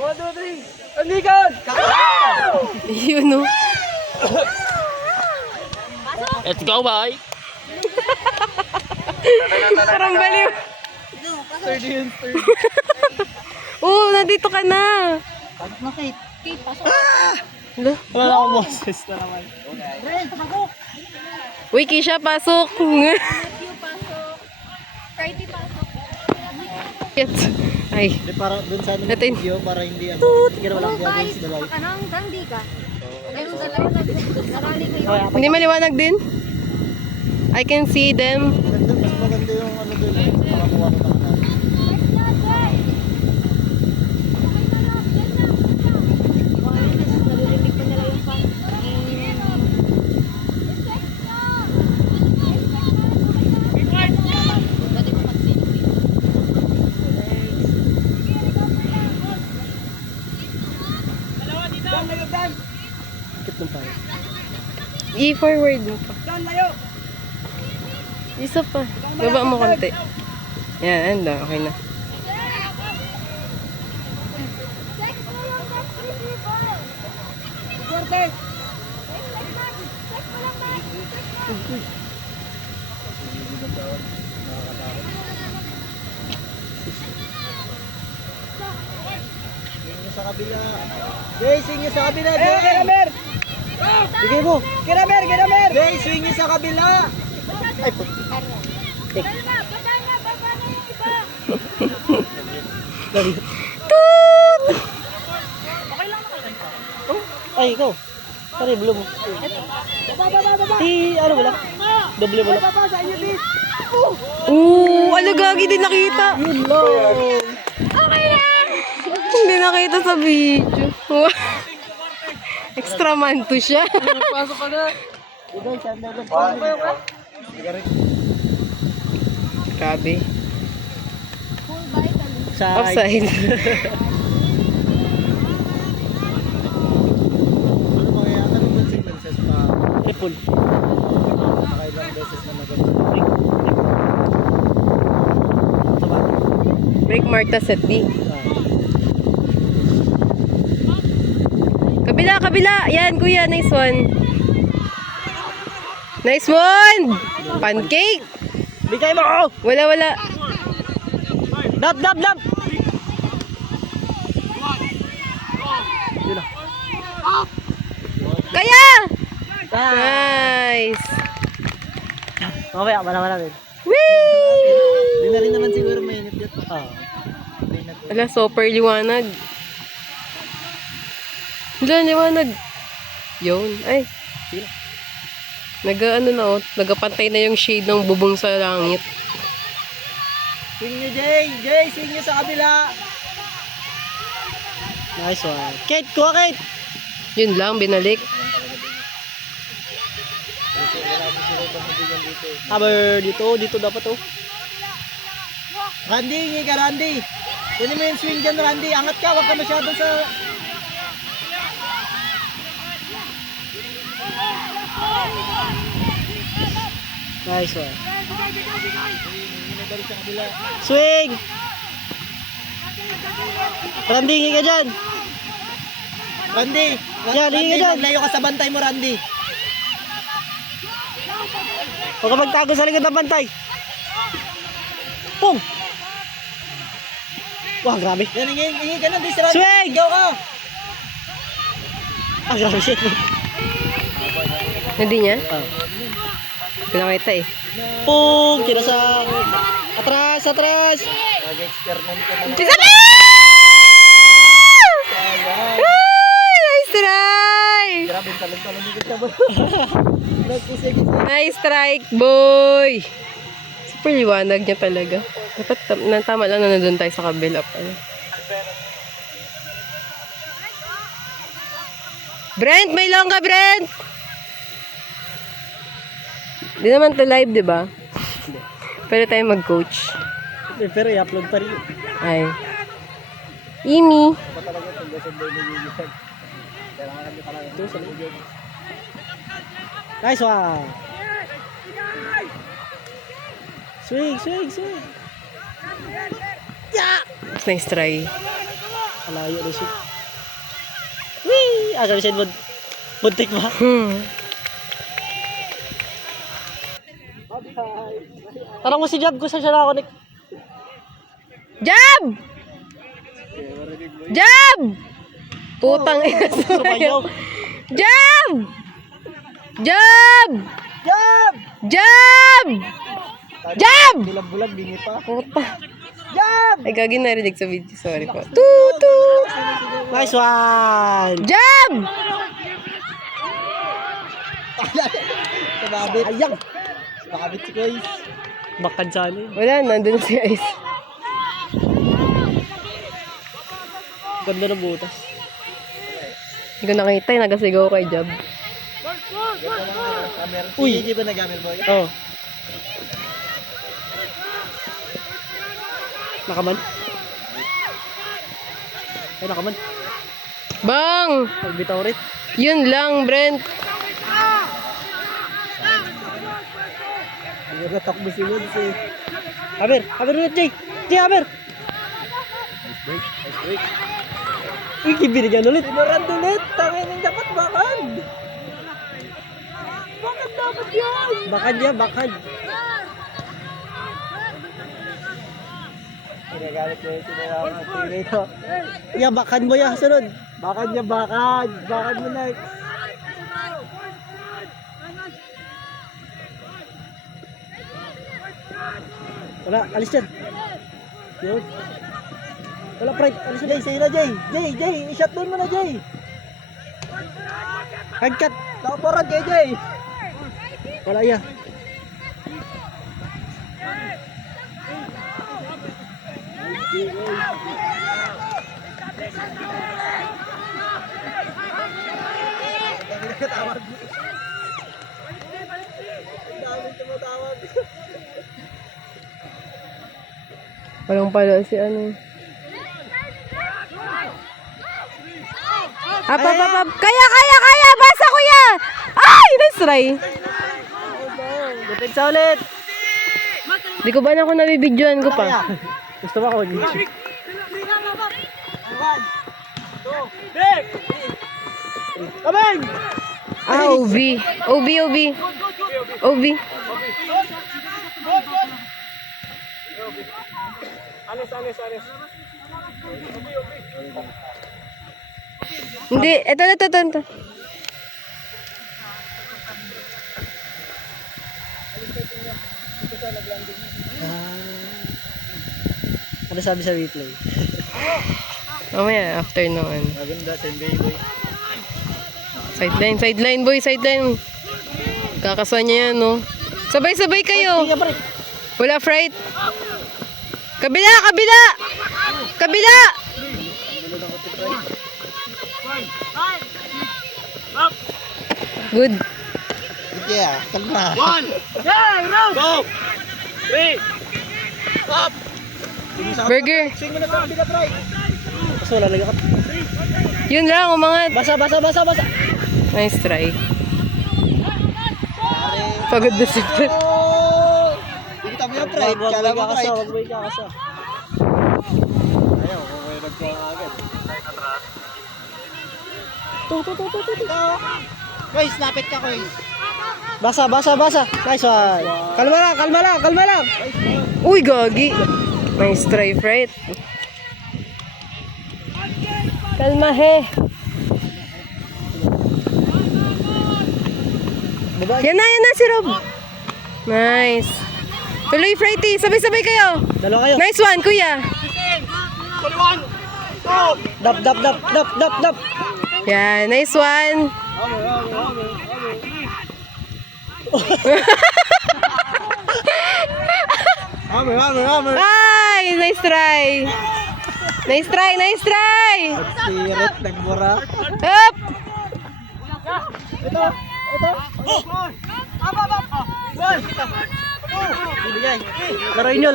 1, 2, 3. Anikon! Yun, no? Let's go, boy! Parang baliw. Third yun, third. Oo, nandito ka na. Pasok na, Kate. Kate, pasok. Hala. Wala akong boses na naman. Ren, pasok. Uy, Kisha, pasok. Matthew, pasok. Carty, pasok. Yes. Ay. Hindi, para dun sa Ito yun. video, para hindi ano. Tignan mo lang Oh, guys, sa dalawa. pakanang tandi ka. Ayun, dalawa narali kayo. Hindi maliwanag din. I can see them. Mas maganda yung ano dun. Makakuha ko ng ano. Naririnig ko nila yung pan. Pwede mo mag-selfie. Kit ng pare. I-forward mo pa. Isa pa. Baba mo konti. Yan, anda. Okay na. Sa kabila. Jay, swing nyo sa kabila. Jay, Kiramer! Bigay mo. Kiramer, Kiramer! Jay, swing nyo sa kabila. Ay, puti. Dali. Toot! Ay, ikaw. Pare, blue mo. Ano wala? Doble wala. Alagagi din nakita. Yun lang. Okay na. Hindi nakita sa video. Extra man to siya. Pasok ka na. Ikaw, saan na ba? Grabe. Full bite. Offside. Ano ba kaya? Ano ba sequences pa? Triple. Nakailang beses na magaling. Break Marta set D. Kabila, kabila. Yan, kuya. Nice one. Nice one! Pancake! Bigay mo! Wala, wala. Dab, dab, dab! Kaya! Nice! Mamaya, malaman natin. Whee! Hindi na rin naman siguro mainit yun. Wala, super liwanag. Wala, liwanag. Yun. Ay. Nag-ano na oh. Nagapantay na yung shade ng bubong sa langit. Swing nyo, Jay! Jay, swing nyo sa kabila! Nice one. Kate, kuha Kate! Yun lang, binalik. Aber, dito dapat oh. Randy, hingi ka Randy. Kunin mo yung swing dyan Randy. Angat ka, wag ka masyado sa... Nice one. Swing! Randy, hingi ka dyan. Randy, yan, hingi ka dyan. Maglayo ka sa bantay mo Randy. Huwag ka magtago sa likod ng bantay. Pum! Wah, grabe. Yan, hingi ka na. Swing! Ikaw ka. Ah, grabe shit. Hindi niya? Pinakita eh. Pum! Tira sa... Atras, atras! Nag-experiment ka na. Isa na! Nice try! Grabe, talong-talong dito ka ba? Nice strike, boy! Super liwanag niya talaga. Dapat tama lang na nandun tayo sa kabila pa. Brent, may long ka, Brent! Di naman to live, di ba? Pwede tayo mag-coach. Pero i-upload pa rin. Ay. Imi. Nice one! Swing, swing, swing! Yeah! Nice try. Alayo na siya. Wee! Asa siya buntik ba? Tarang mo si Jab, gusto siya na ako, Nick. Jab! Jab! Putang ina. Sumayaw. Jab! Jab! Jab! Jab! Jab! Bulag-bulag, bingi pa. Puta. Jab! Ay, gagi narinig sa video. Sorry po. Tutu! Nice one! Jab! Sababit. Ayang! Sababit si Koy. Bakad sana yun. Wala, nandun na si Ice. Ganda ng butas. Hindi ko nakita yung nagasigaw kay Jab. Uy! Hindi ba nag-gamer boy? Oo. Nakaman? Ay, nakaman. Bang! Nagbitaw rin. Yun lang, Brent. Ang natakbo si Woods eh. Haber! Haber ulit, Jay! Jay, haber! Nice break. Nice break. Uy, kibinigyan ulit. Pinarand ulit. Tangin yung dapat bakad. Bakad dapat yan. Bakad yan, bakad. Pinagalit ko yung sinayama dito. Yeah, bakad mo yan. Sunod. Bakad niya, bakad. Bakad mo na. Wala, alis yan. Yun. Wala, Pride. Alis na, sa'yo na, Jay. Jay, i-shot down mo na, Jay. Hagkat. Nakaporad kay Jay. Wala yan. Tawag. Ang daming tumatawag. Walang pala si ano. Up. Kaya! Basa kuya! Ay! Nice try! Defense ulit. Di ko ba na ako nabibidyoan ko pa? Gusto mo ako mag-video? Kaming! Ah, OB. Alis. Hindi, ito. Ano sabi sa replay? Mamaya, after nung ano. Maganda, senday boy. Sideline boy. Kakaswa niya yan, no? Sabay-sabay kayo. Wala fright. Kabila! Good. Yeah, kalma. 1, go! 3, up! Burger. Swing mo na sa kabila, try. Kaso wala lagi ka. Yun lang, umangat. Basa. Nice try. Pagod na si Fred. Kita mo yung pride. Kala mo pride. Wag mo ikakasa. Ayaw, kung kayo nagkuha agad. To. Guys, lapit ka, guys. Basa. Nice one. Kalma lang. Uy, gagi. Nice try, Fred. Kalma, he. Yan na si Rob. Nice. Tuloy, Freddy. Sabay-sabay kayo. Dalawa kayo. Nice one, kuya. 21. Go! Dap. Yan, nice one. Hammer. Ay, nice try. Sirit, nagbura. Up. Ito. Bibigay. Laruin nyo.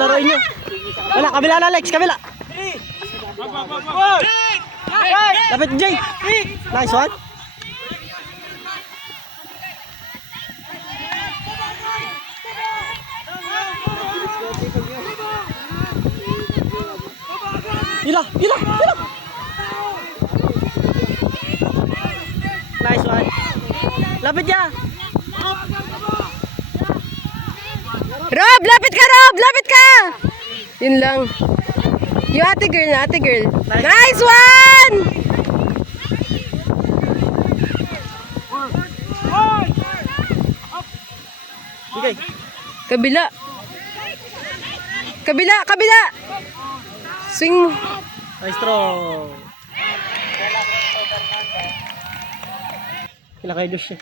Wala, kabila na, Lex, kabila. Lapit, Jay. Nice one. Pila. Lapit niya! Rob, lapit ka, Rob! Lapit ka! Yun lang. Yung ate girl na, ate girl. Nice one! Okay. Kabila. Kabila, kabila! Swing mo. Nice throw. Kailan kayo dus siya?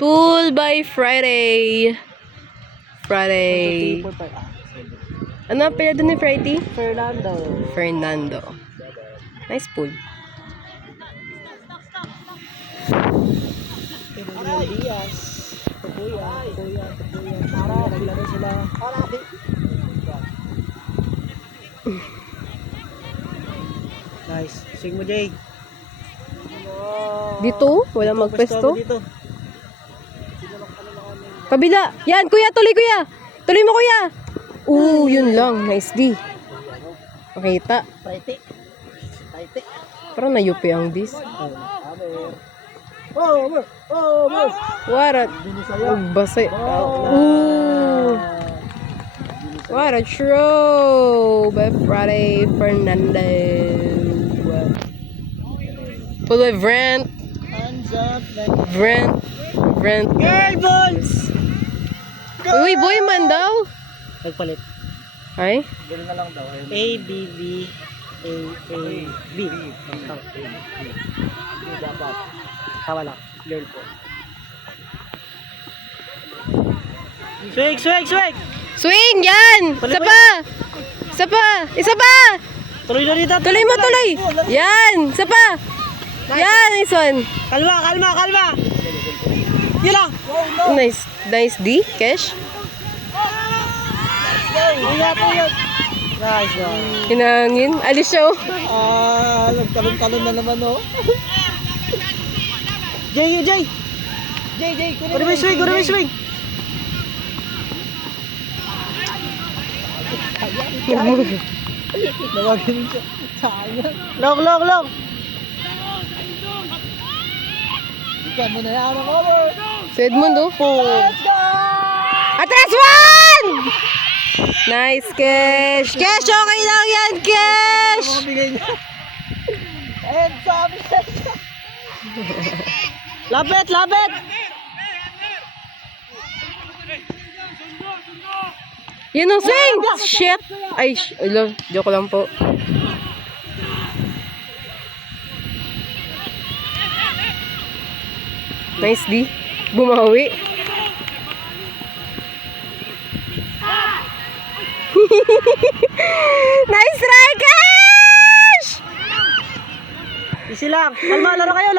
Pool by Friday. Friday. Ano ang pila doon ni Friday? Fernando. Fernando. Nice pool. Fernando Diaz. Kuya. Para, naglaro sila. Para, nice. Swing mo, Jay. Dito? Wala magpesto? Dito. Kabila. Yan, kuya. Tuloy, kuya. Tuloy mo, kuya. Yun lang. Nice D. Makita. Taite. Parang nayupi ang dis. Over. What a... Basa. Ooh. What a throw by Friday Fernandez. Pull with Brent. Hands up. Brent. Girl balls! Uy, boy man daw. Nagpalit. Ay? Girl na lang daw. A, B, B. A, B. Dapat. Tawa lang. Girl po. Swing! Swing! Yan! Isa pa! Isa pa! Tuloy na rito. Tuloy mo, tuloy! Yan! Isa pa! Yan! Nice one! Kalma! Yun lang! Nice D, Kesh. Uyat. Nice one. Hinangin. Alis siya, oh. Nagtalon-talon na naman, oh. Jay. Kunin mo yung swing. Nawagin siya. Sayang. Long. Ikaw mo na lang ang over. Si Edmund, oh. Let's go! Atras one! Nice, Kesh. Kesh, okay lang yan, Kesh. Mabigay niya. And sabi niya. Lapit! Yun ang swing! Shit! Ay, joke lang po. Nice D. Bumawi. Nice try, Cash! Easy lang. Kalma, laro kayo.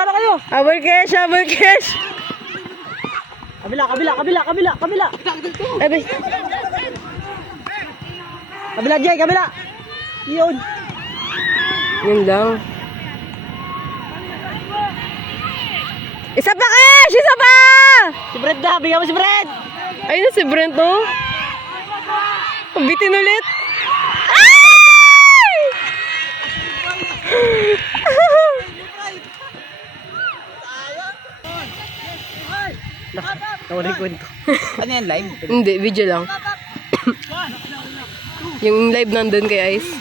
Abol Cash. Kabila. Abay. Kabila, Jay, kabila. Yun. Yun lang. Isa pa, Cash! Isa pa! Si Brent na, bigyan mo si Brent. Ayun na si Brent, oh. Bitin ulit. Ay! Nawala yung kwento. Ano yan, live? Hindi, video lang. Yung live nandun kay Ice.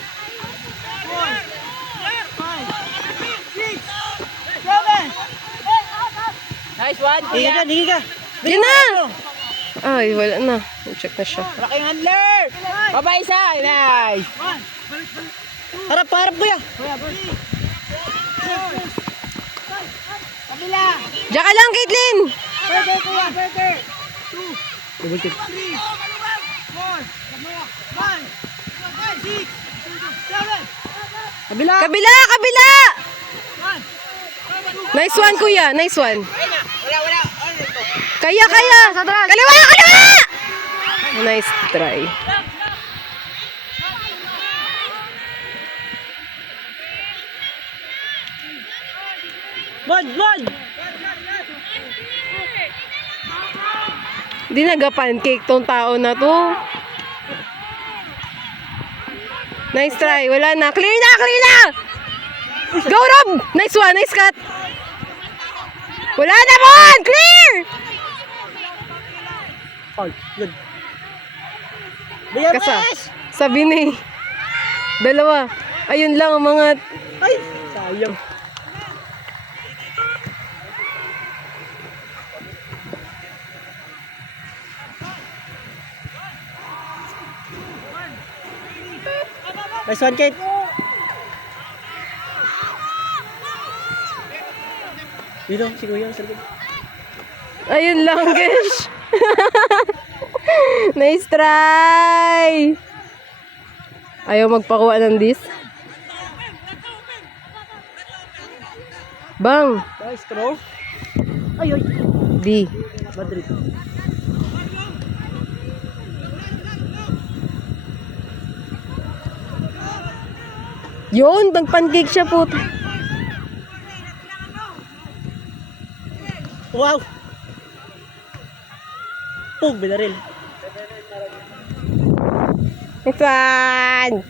Nice one. Higi ka. Yan na! Ay, wala na. Check na siya. Malaking handler. Baba isa. Nice. Harap kuya. Kabila. Diyan ka lang, Caitlyn! Burger kuya, burger. 2, double kick. 3, 4, 5, 6, 7. Kabila. Kabila! Nice one, kuya. Nice one. Wala. Kaya! Kaliwa! Nice try. Bod. Di naga-pancake tong tao na to. Nice try. Wala na. Clear na! Clear na! Go, Rob! Nice one. Nice cut. Wala na mo! Clear! Foul. Good. Diyan, Kasa. Ash! Sabi ni. Dalawa. Ayun lang ang mga... Ay! Sayang. Nice one, Kate. Dito, si Kuya, sa likod. Ayun lang, guys. Nice try! Ayaw magpakuha ng dis. Bang! Nice throw. Ay, ay. D. Madrid. Yun, nag-pancake siya po. Wow! Pug, binaril. Next one!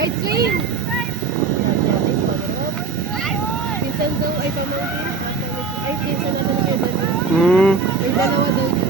White swing! Pinsan daw ay pamangkin. Ay, pinsan na daw kayo doon. May dalawa daw dyan.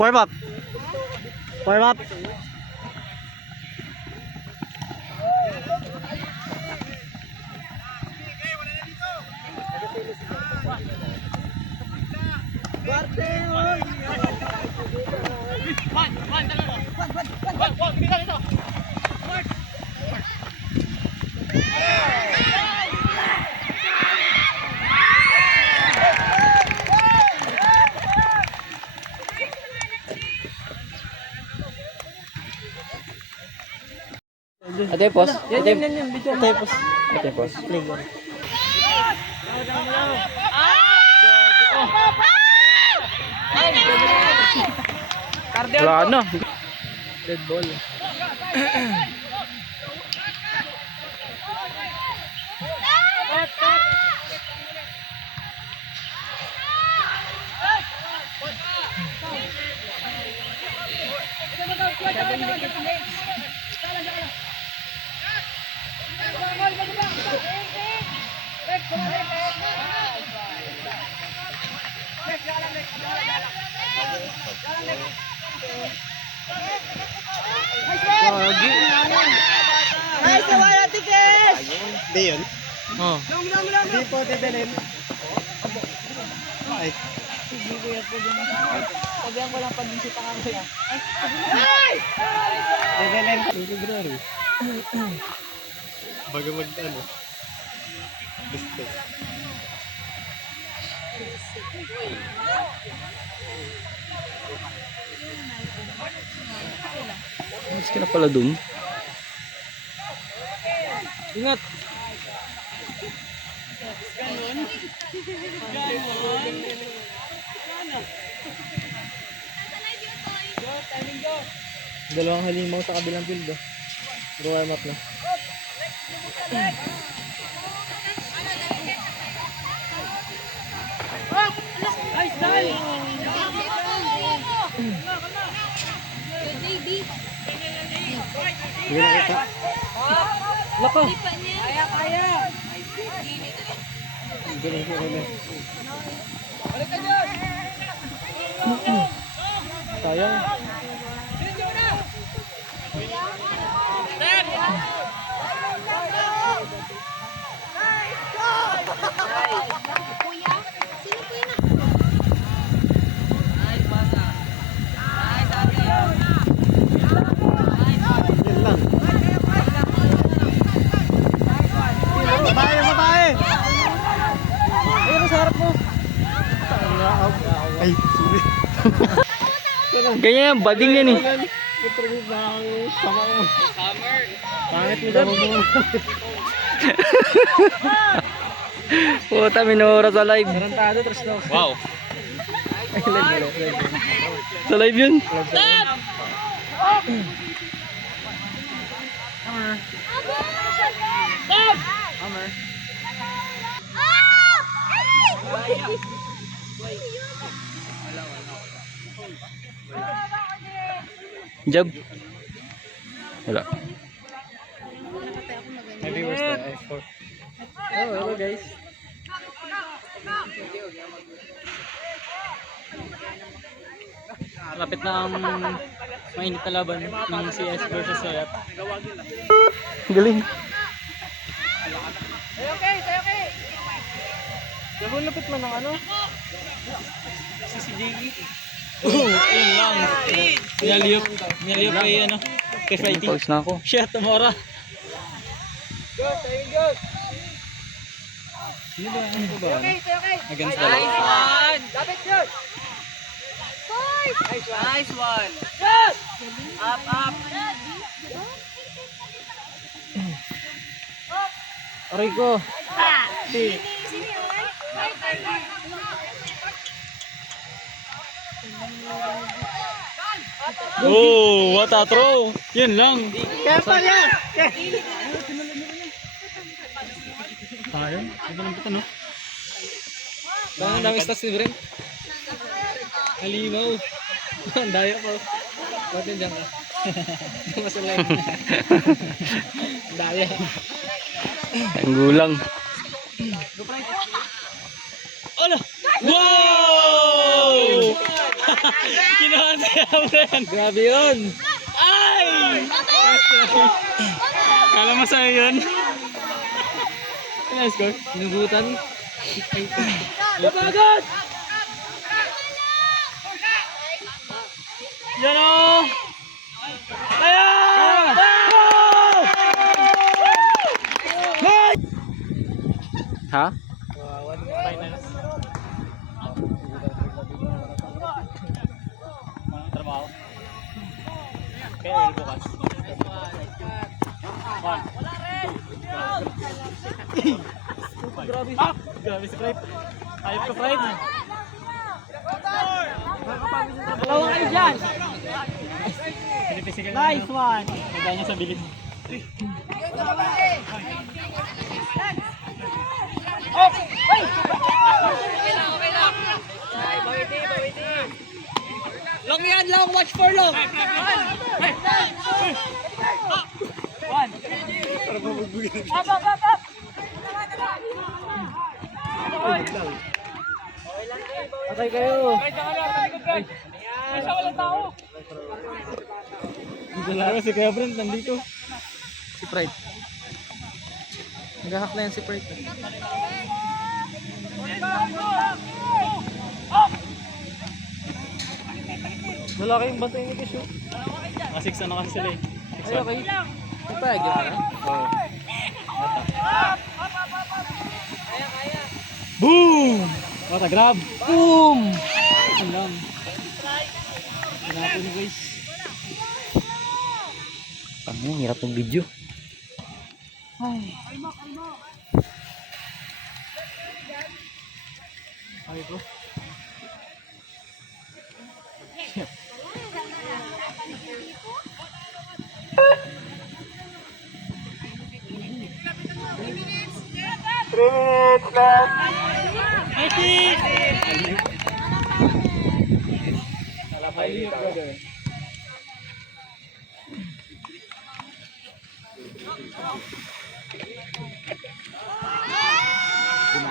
Warm up. Warm up. Ate, pause. Ate, Tapos. ate, pause. Play go. Wala na. Dead ball. Hindi yun? Oh. Hindi po, Tebelin. Ay. Tebelin. Libre. Baga mag ano. Gusto. Mas ka na pala dun. Ingat. Dalawang halimaw sa kabilang field. Warm up na. Hindi na kita. Lako. Galing ko rin. Sayang. Yun lang. Babae! Ayun sa harap mo. Ay, sorry. Ganyan yan, bading yan eh. Pangit mo daw mo. Puta, minura sa live. Tarantado, tres na. Wow. Ay, live. Sa live yun. Jab. Wala. Maybe we're still I4. Oh, hello guys. Lapit na ang mainit na laban ng CS versus Sayat. Galing. Gagawin lapit man ng ano? CCDE. Ayun lang. Niyaliyop kay ano? Kay fighting. Pause na ako. Shit, Tamora. Sino ba? Ano ba? Against the light. Nice one. Up, up. Aray ko. Oh, what a throw! Yun lang. Kaya pa niya! Sayang. Ano lang kita, no? Ang dami stas ni Brent. Halimaw. Ang daya ko. Ba't yun dyan ka? Diyan ka sa live. Daya. Ang gulang. Ala! Wow! Kinuha siya, friend. Grabe yun. Ay! Kala mo sa'yo yun? Ano yung score? Sinugutan. Labagat! Yan o! Kaya! Ha? Trabaho. Kaya bukas. Grabe. Grabe si Pride. Ayop ka, Pride. Dalawa kayo dyan. Nice one. Nagaya niya sa bilid. Long yan, long. Watch for long. One. Up. Patay kayo. Ay, siya walang tao. Dito lang si Kuya Brent, nandito. Si Pride. Nagahak na yan si Pride. Wala kayong bantay ni Kisho. Naka-6 na kasi sila eh. Ay, okay. Ipag yun na? Oo. Boom! What a grab! Boom! Ang lang. Hanapin guys. Ang hirap ng video. Ay. Ay ko.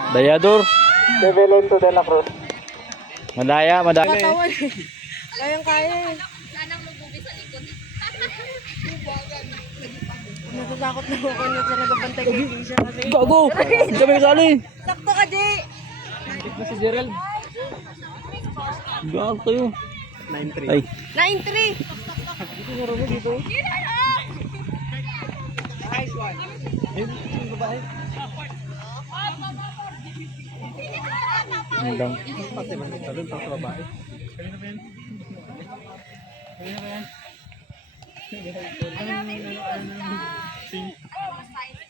Dayador. Develento de la Cruz. Madaya. Katawan eh. Kayang-kaya eh. Sanang magbubi sa likod. Natatakot na ako kanya sa nagbabantay kay Keisha kasi. Gago! Sabi ka sali! Sakto ka, Jay! Ito si Gerald. Gago kayo. 9-3. Ay. 9-3! Dito nga rin dito. Nice one. Ang lang. Pati man ito doon pang sa babae.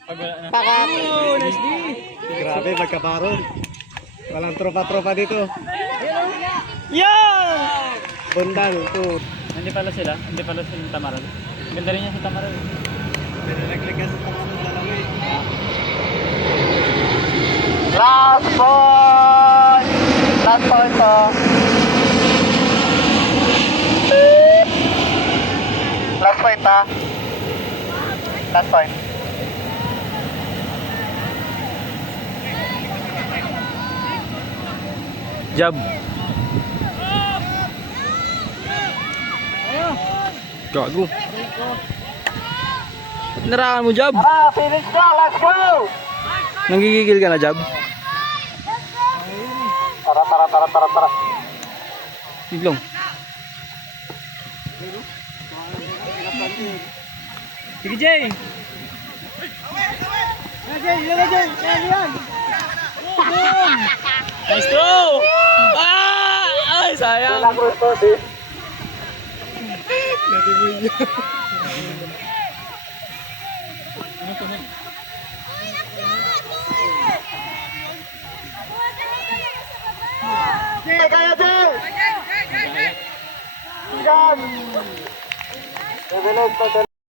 Pag wala na. Pakako! Nice D! Grabe, magkaparo. Walang tropa-tropa dito. Yeah! Bundang, to. Hindi pala sila. Hindi pala sila yung Tamaral. Ganda rin yan sa Tamaral. Pero naglagas sa mga dalawa eh. Last point! Last point po. Last point ha. Last point. Jab. Gago. Ba't narakan mo, Jab? Finish na, let's go! Nanggigigil ka na, Jab? Tara. Iglong. Sige, Jay! Nice throw! Ah! Ay, sayang! Kaya, Jay! Yan! Develop pa